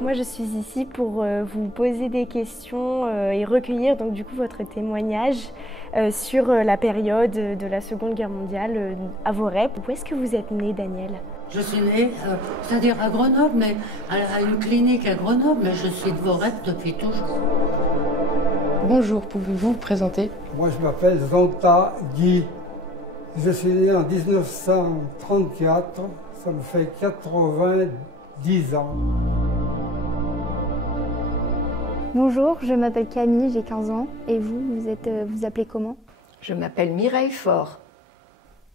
Moi, je suis ici pour vous poser des questions et recueillir donc du coup votre témoignage sur la période de la Seconde Guerre mondiale à Voreppe. Où est-ce que vous êtes né, Daniel? Je suis née, c'est-à-dire à Grenoble, mais à une clinique à Grenoble, mais je suis de Voreppe depuis toujours. Bonjour, pouvez-vous vous présenter? Moi, je m'appelle Zanta Guy. Je suis né en 1934, ça me fait 90 ans. Bonjour, je m'appelle Camille, j'ai 15 ans. Et vous, vous appelez comment? Je m'appelle Mireille Faure.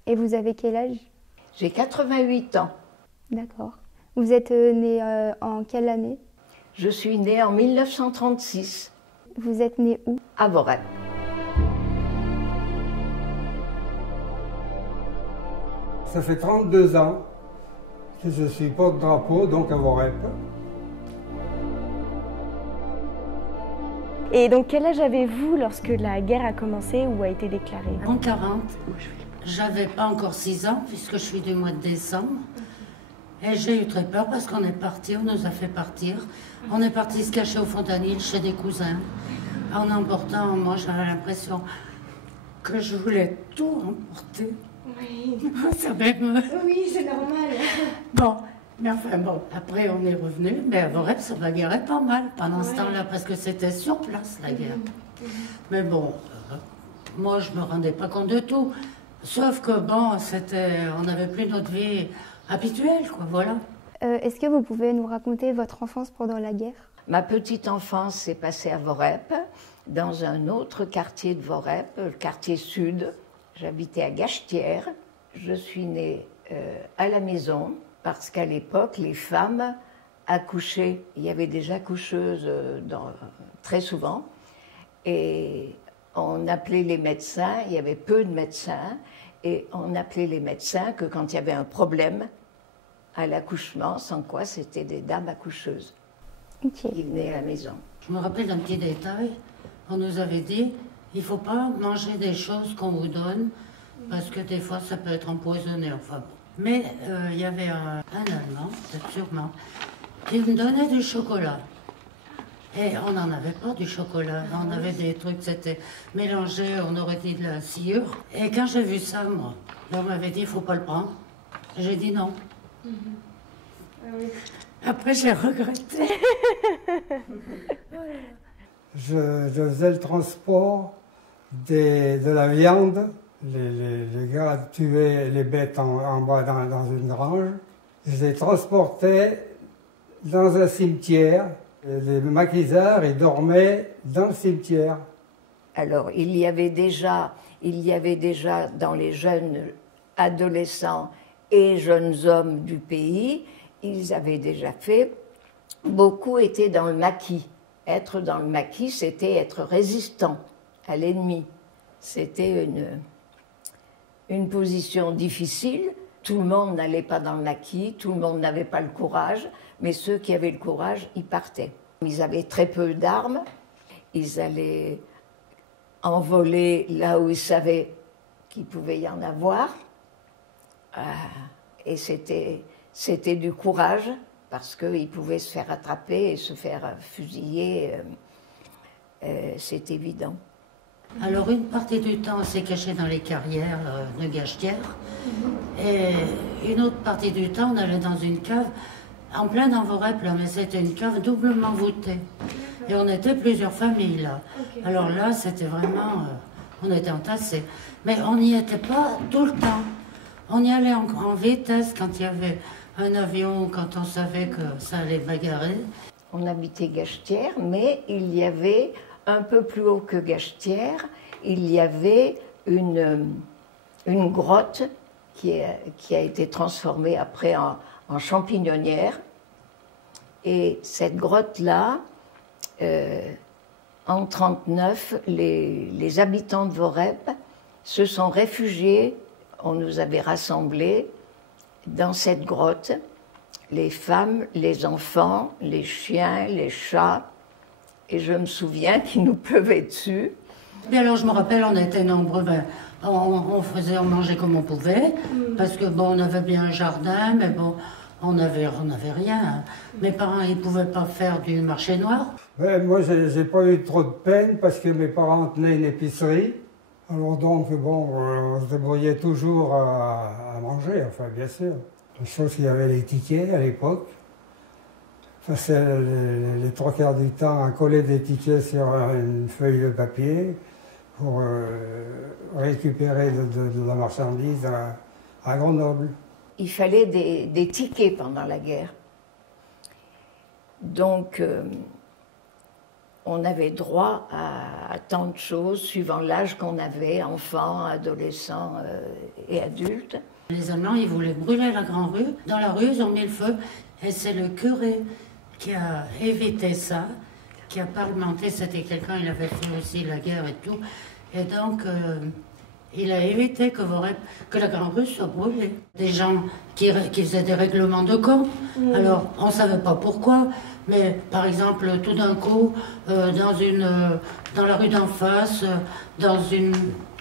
Et vous avez quel âge? J'ai 88 ans. D'accord. Vous êtes né en quelle année? Je suis née en 1936. Vous êtes né où? À Voreppe. Ça fait 32 ans que je suis porte-drapeau, donc à Voreppe. Et donc, quel âge avez-vous lorsque la guerre a commencé ou a été déclarée? En 40, j'avais pas encore 6 ans, puisque je suis du mois de décembre. Et j'ai eu très peur parce qu'on est parti, on nous a fait partir. On est parti se cacher au Fontanil chez des cousins. En emportant, moi j'avais l'impression que je voulais tout emporter. Oui. Ça m'émeut. Oui, c'est normal. Bon, mais enfin bon, après on est revenu, mais à Voreppe ça bagarrait pas mal pendant ce temps-là, parce que c'était sur place la guerre. Mais bon, moi je me rendais pas compte de tout. Sauf que bon, on n'avait plus notre vie habituelle, quoi, voilà. Est-ce que vous pouvez nous raconter votre enfance pendant la guerre? Ma petite enfance s'est passée à Voreppe, dans un autre quartier de Voreppe, le quartier sud. J'habitais à Gachetière. Je suis née à la maison parce qu'à l'époque, les femmes accouchaient. Il y avait des accoucheuses très souvent. Et on appelait les médecins, il y avait peu de médecins, et on appelait les médecins que quand il y avait un problème à l'accouchement, sans quoi c'était des dames accoucheuses. Okay. Ils venaient à la maison. Je me rappelle d'un petit détail, on nous avait dit, il ne faut pas manger des choses qu'on vous donne, parce que des fois ça peut être empoisonné, enfin bon. Mais il y avait un Allemand, peut-être sûrement, qui me donnait du chocolat. Et on n'en avait pas du chocolat, on avait des trucs, c'était mélangé, on aurait dit de la sciure. Et quand j'ai vu ça, moi, on m'avait dit, il ne faut pas le prendre. J'ai dit non. Après, j'ai regretté. Je faisais le transport de la viande. Les gars tuaient les bêtes en bas dans une grange. Je les transportais dans un cimetière. Et les maquisards, ils dormaient dans le cimetière. Alors, il y avait déjà dans les jeunes adolescents et jeunes hommes du pays, ils avaient déjà fait, beaucoup étaient dans le maquis. Être dans le maquis, c'était être résistant à l'ennemi. C'était une position difficile. Tout le monde n'allait pas dans le maquis, tout le monde n'avait pas le courage, mais ceux qui avaient le courage, ils partaient. Ils avaient très peu d'armes, ils allaient en voler là où ils savaient qu'il pouvait y en avoir. Et c'était du courage, parce qu'ils pouvaient se faire attraper et se faire fusiller, c'est évident. Alors une partie du temps, on s'est caché dans les carrières de Gachetière, et une autre partie du temps, on allait dans une cave, en plein dans Voreppe, là, mais c'était une cave doublement voûtée. Et on était plusieurs familles, là. Alors là, c'était vraiment... on était entassés. Mais on n'y était pas tout le temps. On y allait en vitesse quand il y avait un avion, quand on savait que ça allait bagarrer. On habitait Gachetière, mais il y avait, un peu plus haut que Gachetière, il y avait une grotte qui a été transformée après en champignonnière. Et cette grotte-là, en 1939, les habitants de Voreppe se sont réfugiés. On nous avait rassemblés dans cette grotte, les femmes, les enfants, les chiens, les chats. Et je me souviens qu'il nous pleuvait dessus. Et alors je me rappelle, on était nombreux, on mangeait comme on pouvait, parce que bon, on avait bien un jardin, mais bon, on n'avait rien. Hein. Mes parents, ils ne pouvaient pas faire du marché noir. Ouais, moi, j'ai pas eu trop de peine parce que mes parents tenaient une épicerie. Alors donc, bon, on se débrouillait toujours à manger, enfin, bien sûr. La chose qu'il y avait les tickets à l'époque. On passait les trois quarts du temps à coller des tickets sur une feuille de papier pour récupérer de la marchandise à Grenoble. Il fallait des tickets pendant la guerre. Donc, on avait droit à tant de choses, suivant l'âge qu'on avait, enfants, adolescents et adultes. Les Allemands, ils voulaient brûler la Grande Rue. Dans la rue, ils ont mis le feu. Et c'est le curé qui a évité ça, qui a parlementé. C'était quelqu'un, il avait fait aussi la guerre et tout. Et donc, il a évité que la Grande Rue soit brûlée. Des gens qui faisaient des règlements de compte. Alors, on ne savait pas pourquoi. Mais par exemple, tout d'un coup, dans la rue d'en face, dans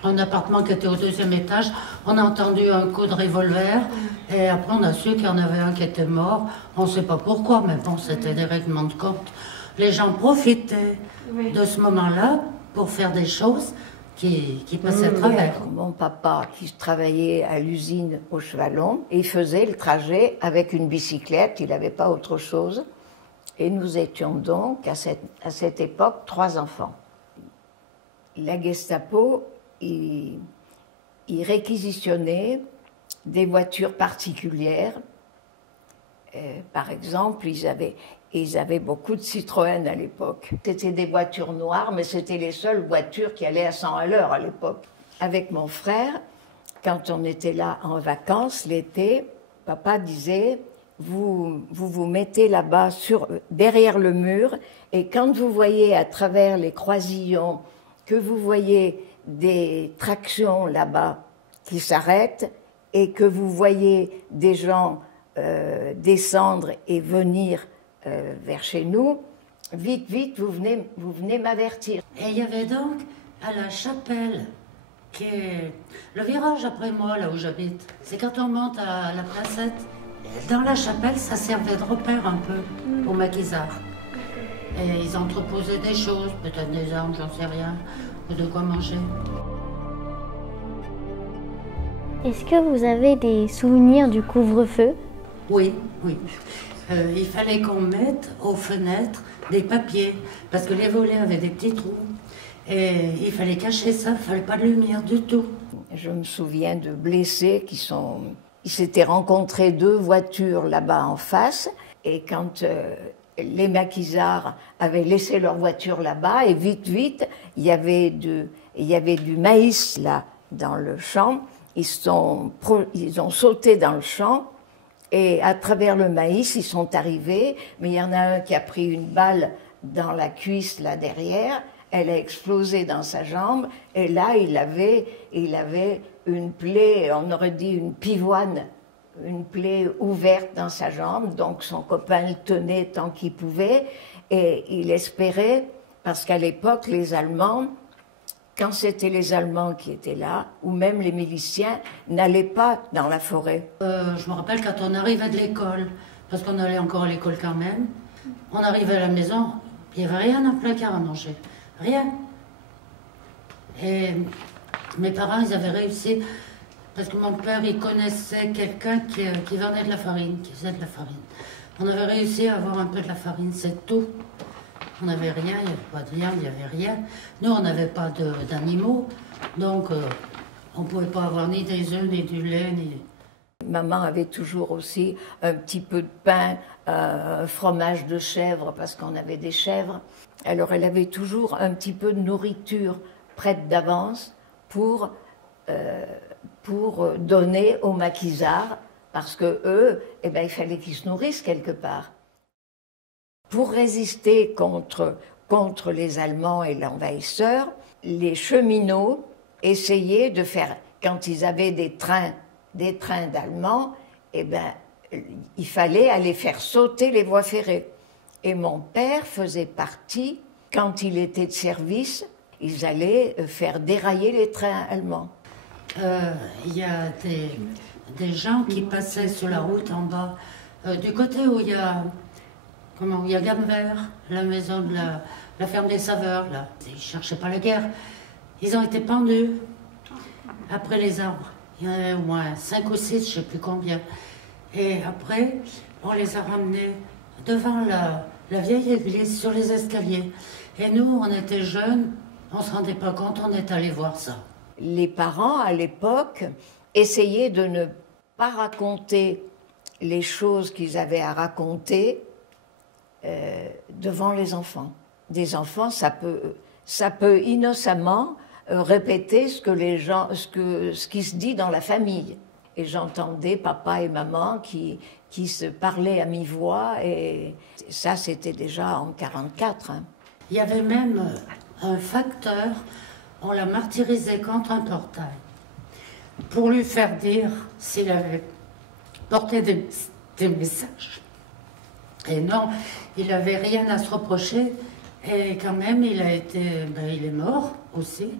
un appartement qui était au 2e étage, on a entendu un coup de revolver et après on a su qu'il y en avait un qui était mort. On ne sait pas pourquoi, mais bon, c'était des règlements de compte. Les gens profitaient de ce moment-là pour faire des choses qui passaient à travers. Mon papa, qui travaillait à l'usine au Chevalon, il faisait le trajet avec une bicyclette, il n'avait pas autre chose. Et nous étions donc, à cette époque, 3 enfants. La Gestapo, il réquisitionnait des voitures particulières. Par exemple, ils avaient beaucoup de Citroën à l'époque. C'était des voitures noires, mais c'était les seules voitures qui allaient à 100 à l'heure à l'époque. Avec mon frère, quand on était là en vacances l'été, papa disait... Vous mettez là-bas derrière le mur et quand vous voyez à travers les croisillons que vous voyez des tractions là-bas qui s'arrêtent et que vous voyez des gens descendre et venir vers chez nous, vite, vous venez m'avertir. Et il y avait donc à la chapelle, qui est le virage après moi, là où j'habite, c'est quand on monte à la Placette. Dans la chapelle, ça servait de repère un peu aux maquisards. Et ils entreposaient des choses, peut-être des armes, j'en sais rien, ou de quoi manger. Est-ce que vous avez des souvenirs du couvre-feu? Oui. Il fallait qu'on mette aux fenêtres des papiers, parce que les volets avaient des petits trous. Et il fallait cacher ça, il ne fallait pas de lumière du tout. Je me souviens de blessés Ils s'étaient rencontrés 2 voitures là-bas en face, et quand les maquisards avaient laissé leur voiture là-bas, et vite, il y avait du maïs là dans le champ. Ils ont sauté dans le champ, et à travers le maïs, ils sont arrivés, mais il y en a un qui a pris une balle dans la cuisse là derrière, elle a explosé dans sa jambe, et là, il avait une plaie, on aurait dit une pivoine, une plaie ouverte dans sa jambe, donc son copain le tenait tant qu'il pouvait, et il espérait, parce qu'à l'époque, les Allemands, quand c'était les Allemands qui étaient là, ou même les miliciens, n'allaient pas dans la forêt. Je me rappelle quand on arrivait de l'école, parce qu'on allait encore à l'école quand même, on arrivait à la maison, il n'y avait rien dans le placard à manger, rien. Et mes parents, ils avaient réussi, parce que mon père, il connaissait quelqu'un qui vendait de la farine, qui faisait de la farine. On avait réussi à avoir un peu de la farine, c'est tout. On n'avait rien, il n'y avait pas de viande, il n'y avait rien. Nous, on n'avait pas d'animaux, donc on ne pouvait pas avoir ni des œufs, ni du lait, ni... Maman avait toujours aussi un petit peu de pain, un fromage de chèvre, parce qu'on avait des chèvres. Alors elle avait toujours un petit peu de nourriture prête d'avance pour donner aux maquisards, parce que eux, il fallait qu'ils se nourrissent quelque part. Pour résister contre les Allemands et l'envahisseur, les cheminots essayaient de faire, quand ils avaient des trains d'Allemands, il fallait aller faire sauter les voies ferrées. Et mon père faisait partie, quand il était de service, ils allaient faire dérailler les trains allemands. Il y a des gens qui passaient sur la route en bas Du côté où il y a, comment, il y a Gamme-Vert, la maison de la ferme des Saveurs, là. Ils ne cherchaient pas la guerre. Ils ont été pendus après les arbres. Il y en avait au moins 5 ou 6, je ne sais plus combien. Et après, on les a ramenés devant la vieille église, sur les escaliers. Et nous, on était jeunes, on ne se rendait pas compte, on est allé voir ça. Les parents, à l'époque, essayaient de ne pas raconter les choses qu'ils avaient à raconter devant les enfants. Des enfants, ça peut innocemment répéter ce qui se dit dans la famille. Et j'entendais papa et maman qui se parlaient à mi-voix, et ça, c'était déjà en 1944. Hein. Il y avait même un facteur, on l'a martyrisé contre un portail, pour lui faire dire s'il avait porté des messages. Et non, il n'avait rien à se reprocher, et quand même, il est mort aussi.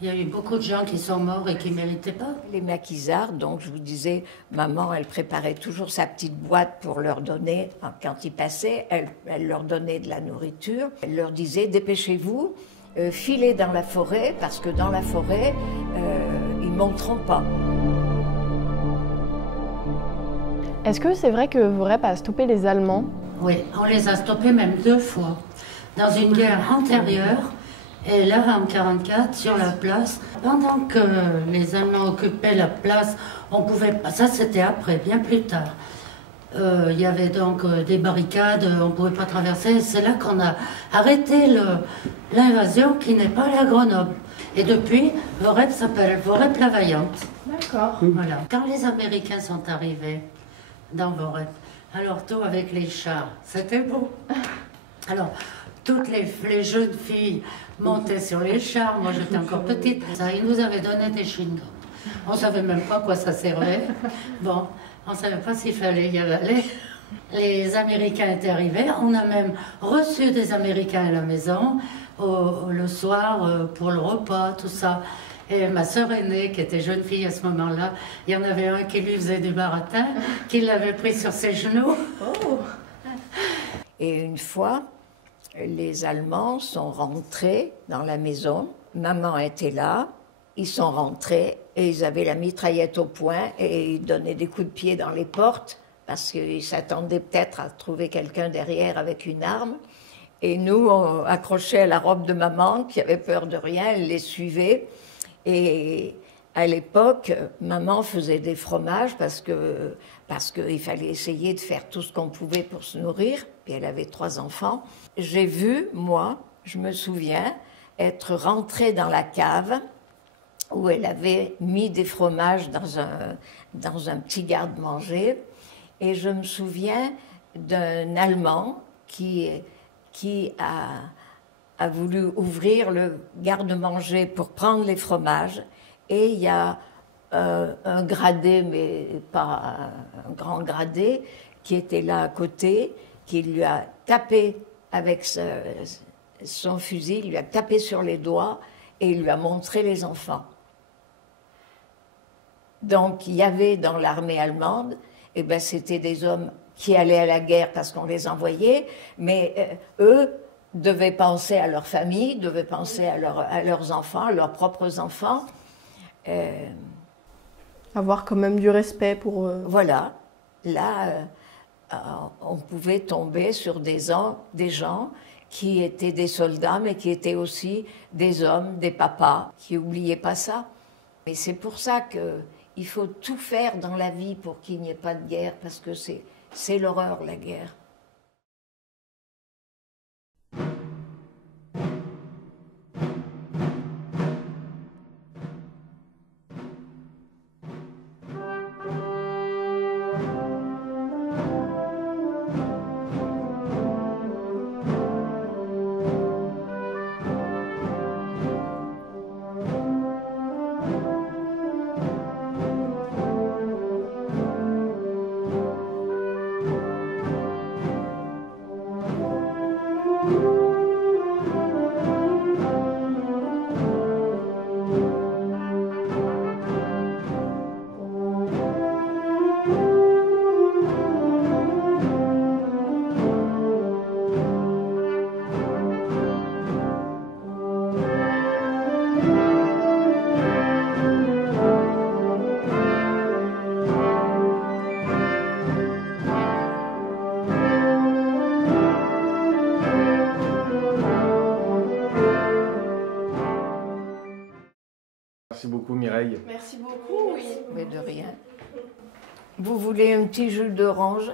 Il y a eu beaucoup de gens qui sont morts et qui ne méritaient pas. Les maquisards, donc je vous disais, maman, elle préparait toujours sa petite boîte pour leur donner, quand ils passaient, elle leur donnait de la nourriture. Elle leur disait, dépêchez-vous, filez dans la forêt, parce que dans la forêt, ils ne monteront pas. Est-ce que c'est vrai que Vorep a stoppé les Allemands? Oui, on les a stoppés même 2 fois. Dans une guerre antérieure, et là, en 1944, sur la place, pendant que les Allemands occupaient la place, on pouvait pas, ça c'était après, bien plus tard. Il y avait donc des barricades, on ne pouvait pas traverser. C'est là qu'on a arrêté l'invasion qui n'est pas allée à Grenoble. Et depuis, Vorep s'appelle Vorep la Vaillante. D'accord. Voilà. Quand les Américains sont arrivés dans Vorep, alors tout avec les chars, c'était beau. Alors, toutes les jeunes filles montaient sur les chars. Moi, j'étais encore petite. Ça, ils nous avaient donné des chewing-gums. On ne savait même pas à quoi ça servait. Bon, on ne savait pas s'il fallait y aller. Les Américains étaient arrivés. On a même reçu des Américains à la maison le soir pour le repas, tout ça. Et ma sœur aînée, qui était jeune fille à ce moment-là, il y en avait un qui lui faisait du baratin, qui l'avait pris sur ses genoux. Oh. Et une fois, les Allemands sont rentrés dans la maison. Maman était là. Ils sont rentrés et ils avaient la mitraillette au poing et ils donnaient des coups de pied dans les portes parce qu'ils s'attendaient peut-être à trouver quelqu'un derrière avec une arme. Et nous, on accrochait à la robe de maman qui avait peur de rien, elle les suivait. Et à l'époque, maman faisait des fromages parce qu'il fallait essayer de faire tout ce qu'on pouvait pour se nourrir. Puis elle avait 3 enfants. J'ai vu, moi, je me souviens, être rentrée dans la cave où elle avait mis des fromages dans un petit garde-manger. Et je me souviens d'un Allemand qui a voulu ouvrir le garde-manger pour prendre les fromages. Et il y a un gradé, mais pas un grand gradé, qui était là à côté, qui lui a tapé avec son fusil, il lui a tapé sur les doigts et il lui a montré les enfants. Donc il y avait dans l'armée allemande, eh ben, c'était des hommes qui allaient à la guerre parce qu'on les envoyait, mais eux devaient penser à leur famille, devaient penser à leurs enfants, à leurs propres enfants. Avoir quand même du respect pour... Voilà, là, on pouvait tomber sur des gens qui étaient des soldats, mais qui étaient aussi des hommes, des papas, qui n'oubliaient pas ça. Et c'est pour ça qu'il faut tout faire dans la vie pour qu'il n'y ait pas de guerre, parce que c'est l'horreur, la guerre. Merci beaucoup Mireille. Merci beaucoup. Oui. Mais de rien. Vous voulez un petit jus d'orange?